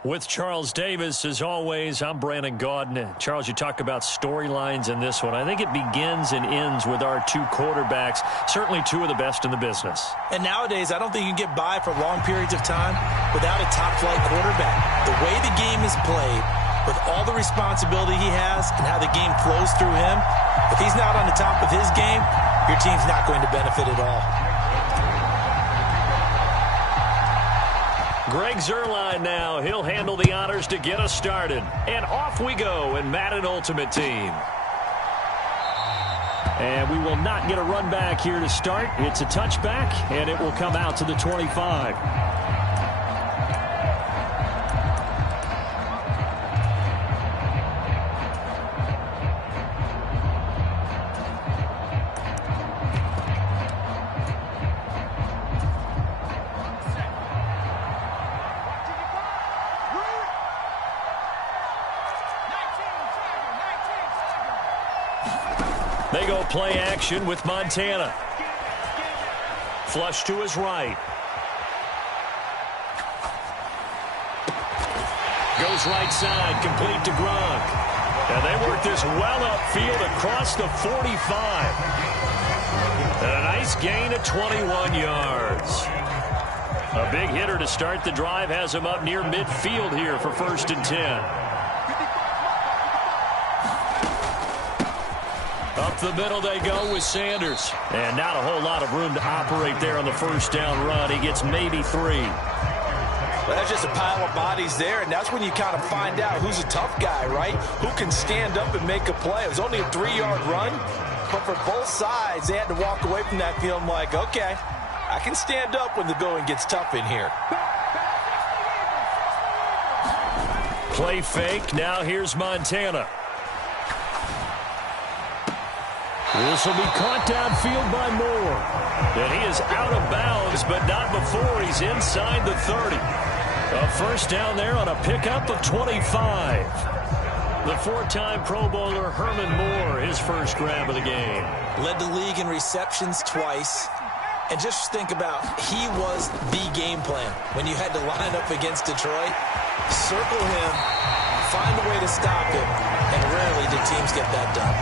With Charles Davis, as always, I'm Brandon Gaudin. Charles, you talk about storylines in this one. I think it begins and ends with our two quarterbacks, certainly two of the best in the business. And nowadays, I don't think you can get by for long periods of time without a top-flight quarterback. The way the game is played, with all the responsibility he has and how the game flows through him, if he's not on the top of his game, your team's not going to benefit at all. Greg Zuerlein now. He'll handle the honors to get us started. And off we go in Madden Ultimate Team. And we will not get a run back here to start. It's a touchback, and it will come out to the 25. They go play action with Montana. Flush to his right. Goes right side, complete to Gronk. And they work this well upfield across the 45. And a nice gain of 21 yards. A big hitter to start the drive has him up near midfield here for 1st and 10. Up the middle they go with Sanders. And not a whole lot of room to operate there on the first down run. He gets maybe 3. Well, that's just a pile of bodies there, and that's when you kind of find out who's a tough guy, right? Who can stand up and make a play. It was only a 3-yard run, but for both sides, they had to walk away from that feeling like, okay, I can stand up when the going gets tough in here. Play fake. Now here's Montana. This will be caught downfield by Moore. And he is out of bounds, but not before he's inside the 30. A first down there on a pickup of 25. The 4-time Pro Bowler Herman Moore, his first grab of the game. Led the league in receptions twice. And just think about, he was the game plan. When you had to line up against Detroit, circle him, find a way to stop him, and rarely did teams get that done.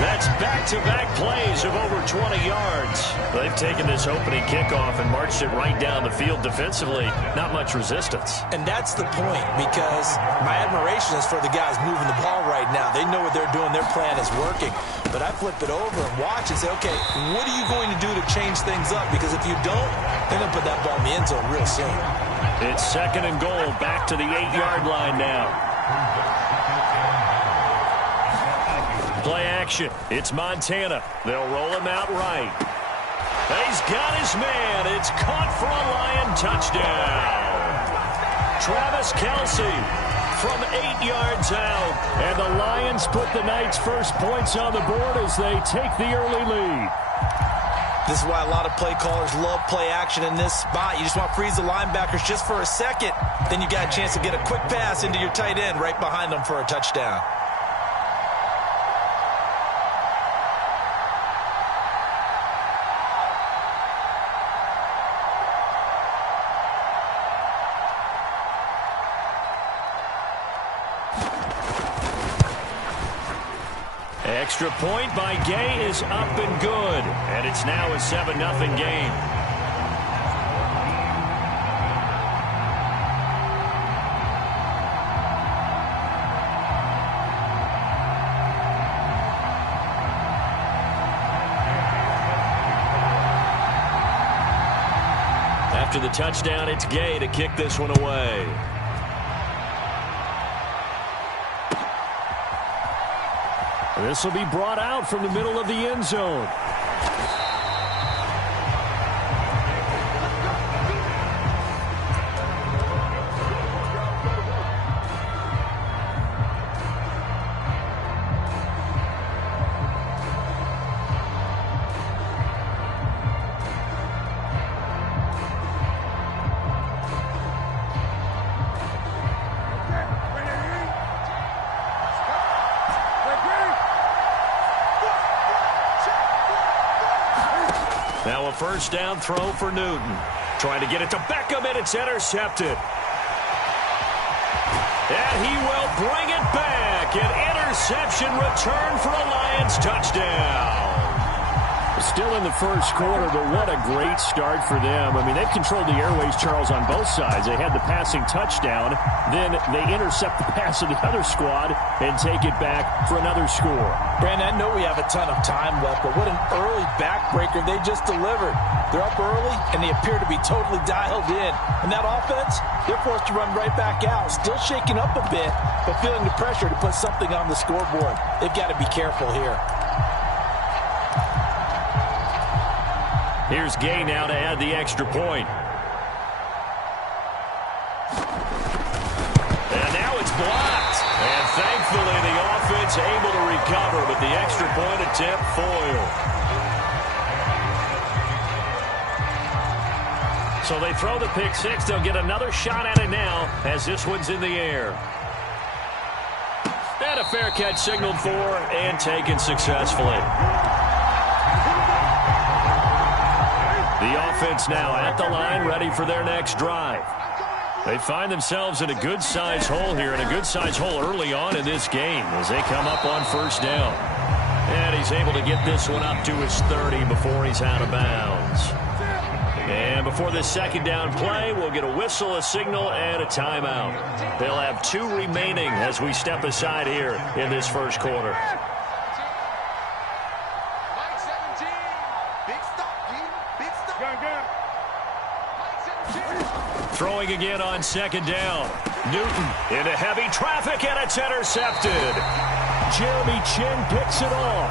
That's back-to-back plays of over 20 yards. They've taken this opening kickoff and marched it right down the field defensively. Not much resistance. And that's the point, because my admiration is for the guys moving the ball right now. They know what they're doing. Their plan is working. But I flip it over and watch and say, okay, what are you going to do to change things up? Because if you don't, they're going to put that ball in the end zone real soon. It's 2nd and goal, back to the 8-yard line now. Play action. It's Montana. They'll roll him out right. He's got his man. It's caught for a Lion touchdown. Travis Kelce from 8 yards out. And the Lions put the night's first points on the board as they take the early lead. This is why a lot of play callers love play action in this spot. You just want to freeze the linebackers just for a second. Then you got a chance to get a quick pass into your tight end right behind them for a touchdown. Extra point by Gay is up and good. And it's now a 7-0 game. After the touchdown, it's Gay to kick this one away. This will be brought out from the middle of the end zone. Now a first down throw for Newton. Trying to get it to Beckham, and it's intercepted. And he will bring it back. An interception return for a Lions touchdown. Still in the first quarter, but what a great start for them. I mean, they've controlled the airways, Charles, on both sides. They had the passing touchdown. Then they intercept the pass of the other squad and take it back for another score. Brandon, I know we have a ton of time left, but what an early backbreaker they just delivered. They're up early, and they appear to be totally dialed in. And that offense, they're forced to run right back out. Still shaking up a bit, but feeling the pressure to put something on the scoreboard. They've got to be careful here. Here's Gay now to add the extra point. And now it's blocked. And thankfully the offense able to recover, but the extra point attempt foiled. So they throw the pick six. They'll get another shot at it now as this one's in the air. And a fair catch signaled for and taken successfully. The offense now at the line, ready for their next drive. They find themselves in a good-sized hole here, and a good-sized hole early on in this game as they come up on first down. And he's able to get this one up to his 30 before he's out of bounds. And before this second down play, we'll get a whistle, a signal, and a timeout. They'll have 2 remaining as we step aside here in this first quarter. Throwing again on second down. Newton into heavy traffic, and it's intercepted. Jeremy Chin picks it off.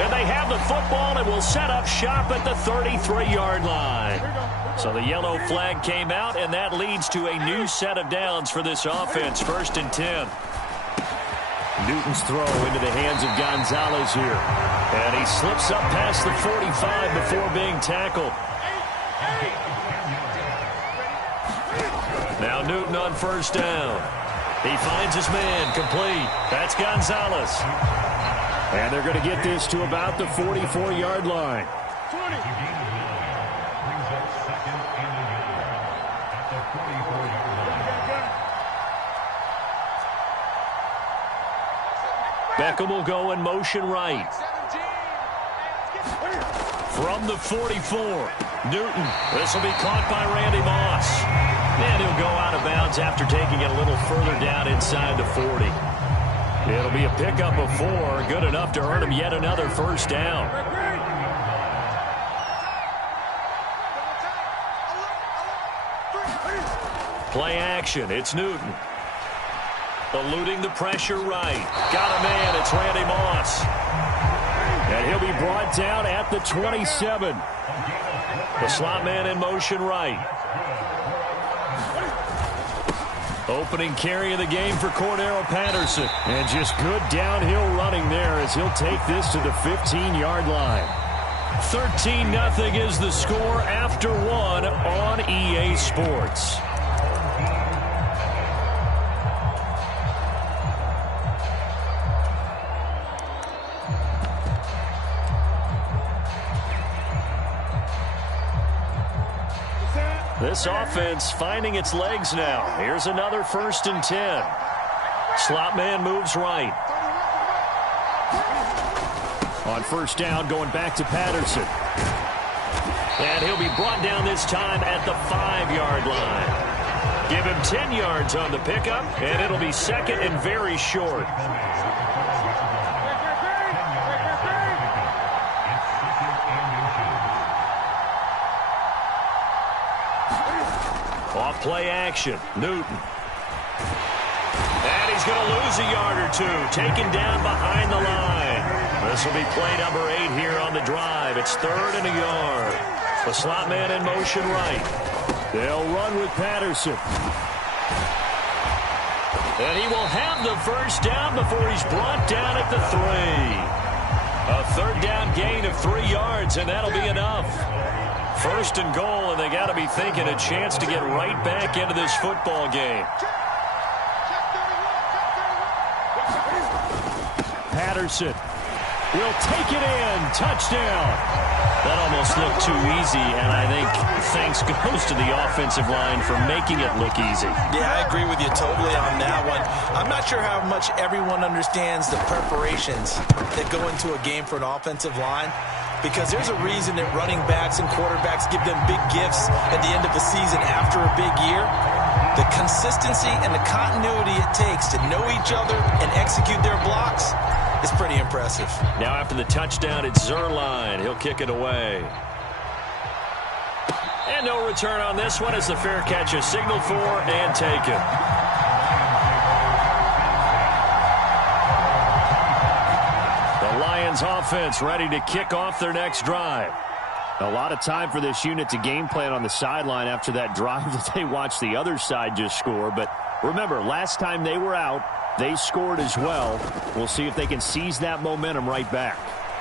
And they have the football and will set up shop at the 33-yard line. So the yellow flag came out, and that leads to a new set of downs for this offense. 1st and 10. Newton's throw into the hands of Gonzalez here. And he slips up past the 45 before being tackled. Now Newton on first down. He finds his man, complete. That's Gonzalez. And they're going to get this to about the 44-yard line. Beckham will go in motion right. From the 44, Newton. This will be caught by Randy Moss. And he'll go out of bounds after taking it a little further down inside the 40. It'll be a pickup of 4, good enough to earn him yet another first down. Play action, it's Newton. Eluding the pressure right. Got a man, it's Randy Moss. And he'll be brought down at the 27. The slot man in motion right. Opening carry of the game for Cordero Patterson. And just good downhill running there as he'll take this to the 15-yard line. 13-0 is the score after 1 on EA Sports. This offense finding its legs now. Here's another 1st and 10. Slot man moves right. On first down, going back to Patterson. And he'll be brought down this time at the 5-yard line. Give him 10 yards on the pickup, and it'll be second and very short. Off play action, Newton. And he's going to lose a yard or 2, taken down behind the line. This will be play number 8 here on the drive. It's 3rd and a yard. The slot man in motion right. They'll run with Patterson. And he will have the first down before he's brought down at the 3. A 3rd down gain of 3 yards, and that'll be enough. 1st and goal, and they got to be thinking a chance to get right back into this football game. Patterson will take it in. Touchdown. That almost looked too easy, and I think thanks goes to the offensive line for making it look easy. Yeah, I agree with you totally on that one. I'm not sure how much everyone understands the preparations that go into a game for an offensive line, because there's a reason that running backs and quarterbacks give them big gifts at the end of the season after a big year. The consistency and the continuity it takes to know each other and execute their blocks is pretty impressive. Now after the touchdown, it's Zuerlein. He'll kick it away. And no return on this one as the fair catch is signaled for and taken. The Lions offense ready to kick off their next drive. A lot of time for this unit to game plan on the sideline after that drive that they watched the other side just score. But remember, last time they were out, they scored as well. We'll see if they can seize that momentum right back.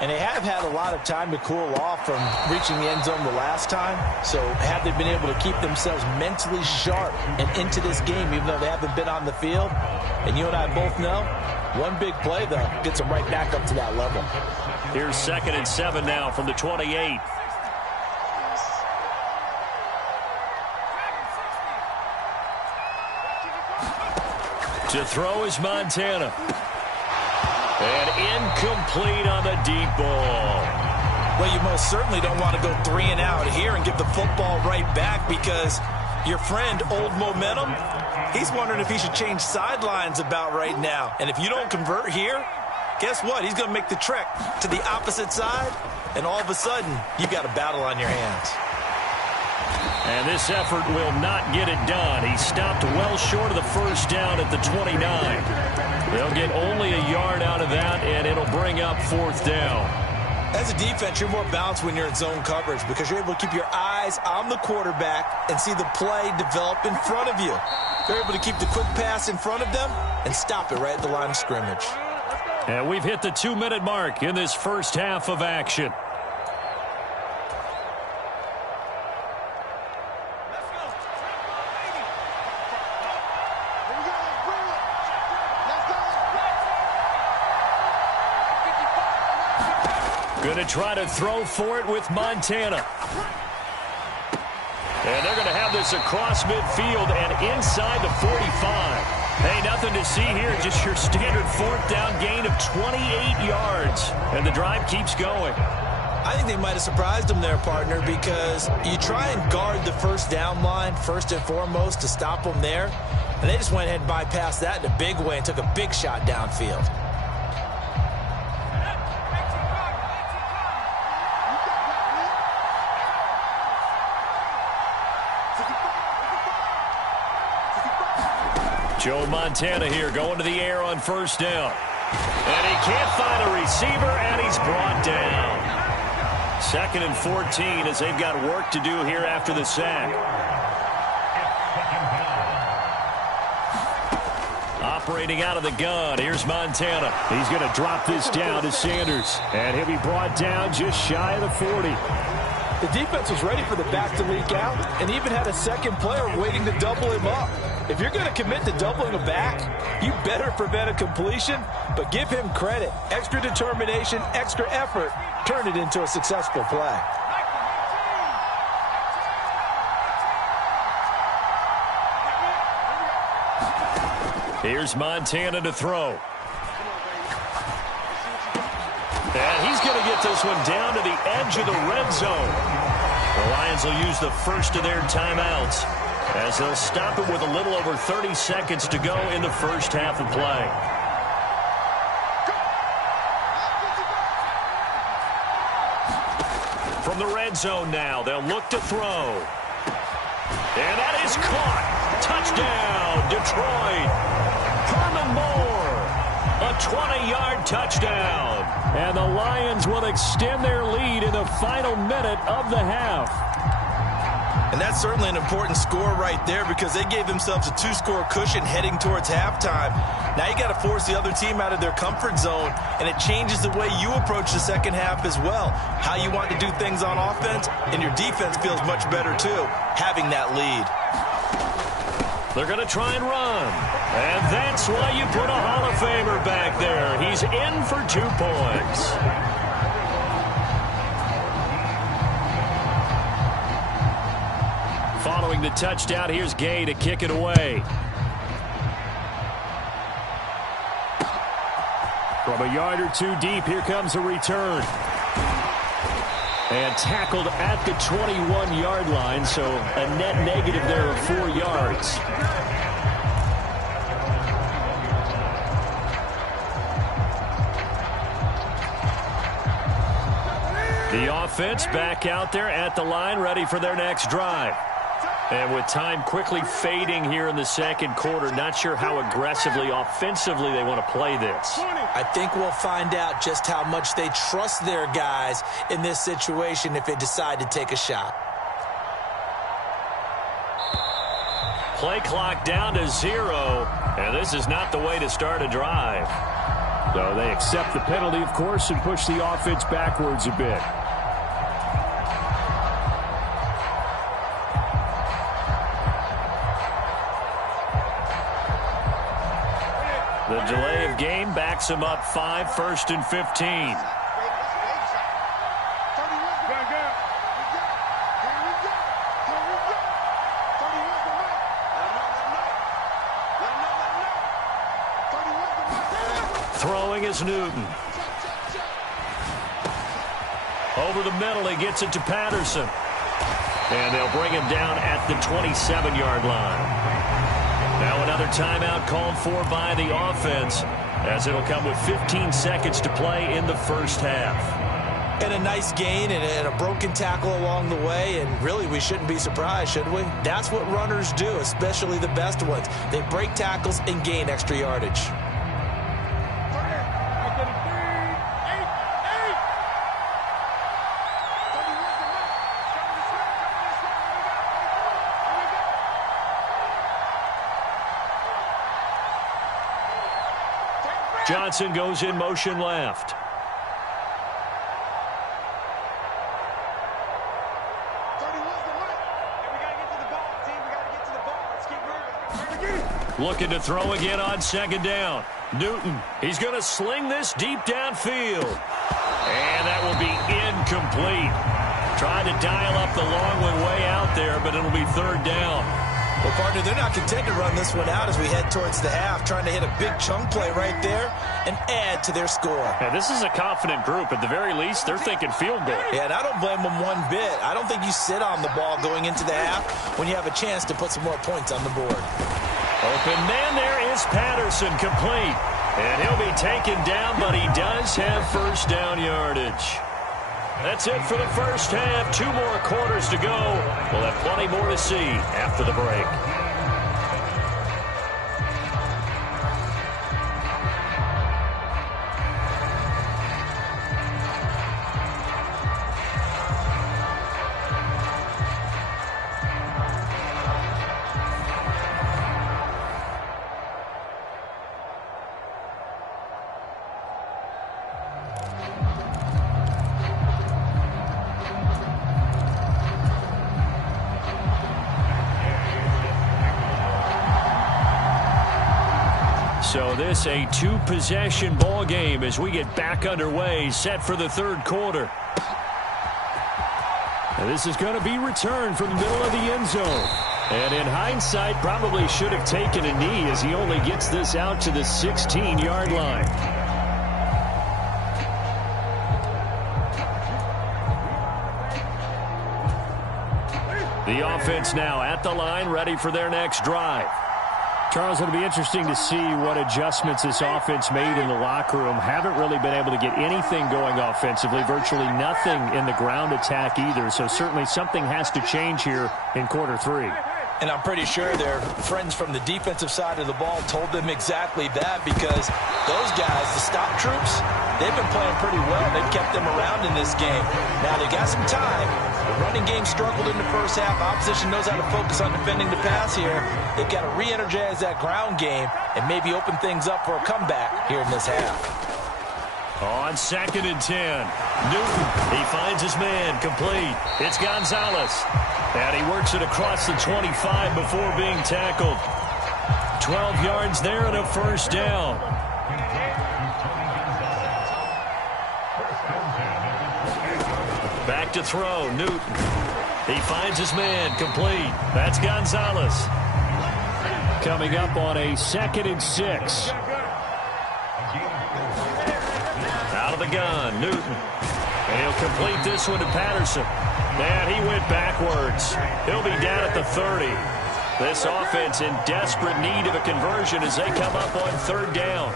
And they have had a lot of time to cool off from reaching the end zone the last time. So have they been able to keep themselves mentally sharp and into this game, even though they haven't been on the field? And you and I both know, one big play, though, gets them right back up to that level. Here's 2nd and 7 now from the 28. To throw is Montana. And incomplete on the deep ball. Well, you most certainly don't want to go 3 and out here and give the football right back, because your friend, Old Momentum, he's wondering if he should change sidelines about right now. And if you don't convert here, guess what? He's going to make the trek to the opposite side, and all of a sudden, you've got a battle on your hands. And this effort will not get it done. He stopped well short of the first down at the 29. They'll get only a yard out of that, and it'll bring up 4th down. As a defense, you're more balanced when you're in zone coverage, because you're able to keep your eyes on the quarterback and see the play develop in front of you. You're able to keep the quick pass in front of them and stop it right at the line of scrimmage. And we've hit the 2-minute mark in this first half of action. Going to try to throw for it with Montana. And they're going to have this across midfield and inside the 45. Hey, nothing to see here, just your standard 4th down gain of 28 yards. And the drive keeps going. I think they might have surprised them there, partner, because you try and guard the first down line first and foremost to stop them there. And they just went ahead and bypassed that in a big way and took a big shot downfield. Joe Montana here going to the air on 1st down. And he can't find a receiver, and he's brought down. 2nd and 14 as they've got work to do here after the sack. Operating out of the gun, here's Montana. He's going to drop this down to Sanders. And he'll be brought down just shy of the 40. The defense was ready for the back to leak out and even had a second player waiting to double him up. If you're going to commit to doubling a back, you better prevent a completion, but give him credit. Extra determination, extra effort, turn it into a successful play. Here's Montana to throw. And he's going to get this one down to the edge of the red zone. The Lions will use the first of their timeouts as they'll stop it with a little over 30 seconds to go in the first half of play. From the red zone now, they'll look to throw. And that is caught. Touchdown, Detroit. Herman Moore, a 20-yard touchdown. And the Lions will extend their lead in the final minute of the half. And that's certainly an important score right there, because they gave themselves a 2-score cushion heading towards halftime. Now you got to force the other team out of their comfort zone, and it changes the way you approach the second half as well. How you want to do things on offense, and your defense feels much better too, having that lead. They're going to try and run. And that's why you put a Hall of Famer back there. He's in for 2 points. throwing the touchdown. Here's Gay to kick it away. From a yard or two deep, here comes a return. And tackled at the 21-yard line, so a net negative there of 4 yards. The offense back out there at the line, ready for their next drive. And with time quickly fading here in the second quarter, not sure how aggressively, offensively they want to play this. I think we'll find out just how much they trust their guys in this situation if they decide to take a shot. Play clock down to 0, and this is not the way to start a drive. So they accept the penalty, of course, and push the offense backwards a bit. The delay of game backs him up 5, 1st and 15. Throwing is Newton. Over the middle, he gets it to Patterson. And they'll bring him down at the 27-yard line. Now another timeout called for by the offense, as it'll come with 15 seconds to play in the first half. And a nice gain and a broken tackle along the way, and really we shouldn't be surprised, should we? That's what runners do, especially the best ones. They break tackles and gain extra yardage. Johnson goes in motion left. Looking to throw again on second down. Newton, he's going to sling this deep downfield. And that will be incomplete. Trying to dial up the long one way out there, but it'll be third down. Well, partner, they're not content to run this one out as we head towards the half, trying to hit a big chunk play right there and add to their score. Yeah, this is a confident group. At the very least, they're thinking field goal. Yeah, and I don't blame them one bit. I don't think you sit on the ball going into the half when you have a chance to put some more points on the board. Open man there is Patterson, complete. And he'll be taken down, but he does have first down yardage. That's it for the first half. 2 more quarters to go. We'll have plenty more to see after the break. So this a 2-possession ball game as we get back underway, set for the third quarter. And this is going to be returned from the middle of the end zone. And in hindsight, probably should have taken a knee as he only gets this out to the 16-yard line. The offense now at the line, ready for their next drive. Charles, it'll be interesting to see what adjustments this offense made in the locker room. Haven't really been able to get anything going offensively, virtually nothing in the ground attack either. So certainly something has to change here in quarter 3. And I'm pretty sure their friends from the defensive side of the ball told them exactly that, because those guys, the stop troops, they've been playing pretty well. They've kept them around in this game. Now they got some time. The running game struggled in the first half. Opposition knows how to focus on defending the pass here. They've got to re-energize that ground game and maybe open things up for a comeback here in this half. On 2nd and 10, Newton, he finds his man, complete. It's Gonzalez. And he works it across the 25 before being tackled. 12 yards there and a first down. Back to throw, Newton. He finds his man, complete. That's Gonzalez. Coming up on a 2nd and 6. Out of the gun, Newton. And he'll complete this one to Patterson. And he went backwards. He'll be down at the 30. This offense in desperate need of a conversion as they come up on 3rd down.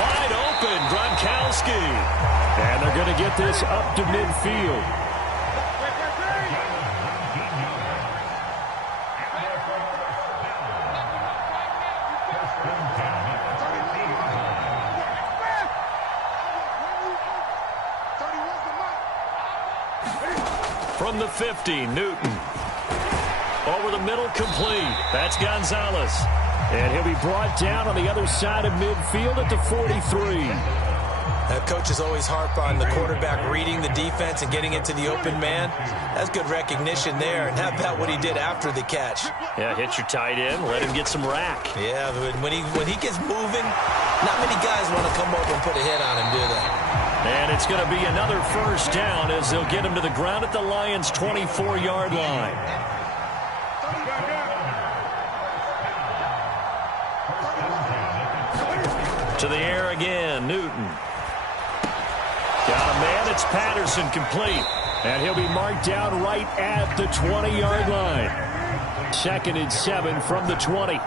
Wide open, Gronkowski. And they're going to get this up to midfield. From the 50, Newton. Over the middle, complete. That's Gonzalez. And he'll be brought down on the other side of midfield at the 43. That coach is always harp on the quarterback reading the defense and getting into the open man. That's good recognition there. And how about what he did after the catch? Yeah, hit your tight end, let him get some rack. Yeah, when he gets moving, not many guys want to come over and put a hit on him, do they? And it's going to be another 1st down as they'll get him to the ground at the Lions' 24-yard line. To the air again, Newton. Got a man, it's Patterson, complete. And he'll be marked down right at the 20-yard line. 2nd and 7 from the 20.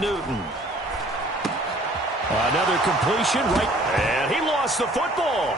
Newton. Another completion, right? And he lost the football.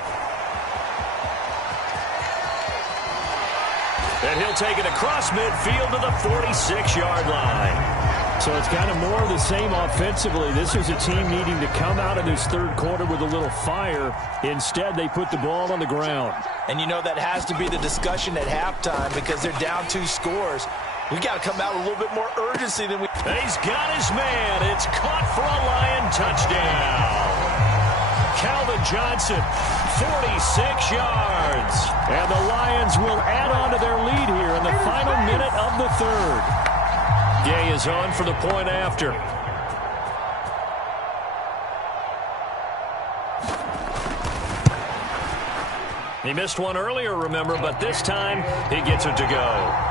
And he'll take it across midfield to the 46-yard line. So it's kind of more of the same offensively. This was a team needing to come out of this 3rd quarter with a little fire. Instead, they put the ball on the ground. And you know that has to be the discussion at halftime because they're down 2 scores. We got to come out with a little bit more urgency than we... He's got his man. It's caught for a Lion touchdown. Calvin Johnson, 46 yards. And the Lions will add on to their lead here in the final minute of the 3rd. Gay is on for the point after. He missed one earlier, remember, but this time he gets it to go.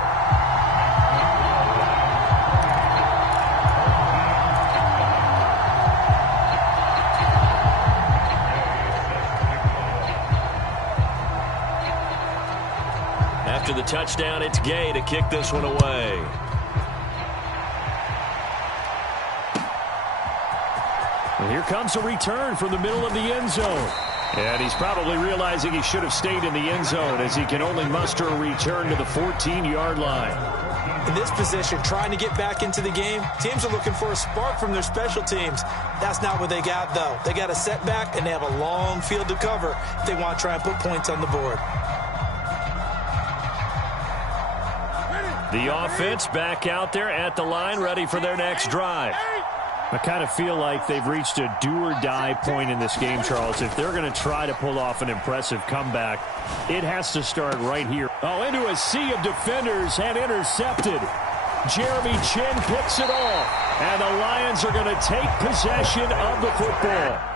After the touchdown, it's Gay to kick this one away. And here comes a return from the middle of the end zone. And he's probably realizing he should have stayed in the end zone as he can only muster a return to the 14-yard line. In this position, trying to get back into the game, teams are looking for a spark from their special teams. That's not what they got, though. They got a setback, and they have a long field to cover if they want to try and put points on the board. The offense back out there at the line, ready for their next drive. I kind of feel like they've reached a do-or-die point in this game, Charles. If they're going to try to pull off an impressive comeback, it has to start right here. Oh, into a sea of defenders and intercepted. Jeremy Chin picks it off, and the Lions are going to take possession of the football.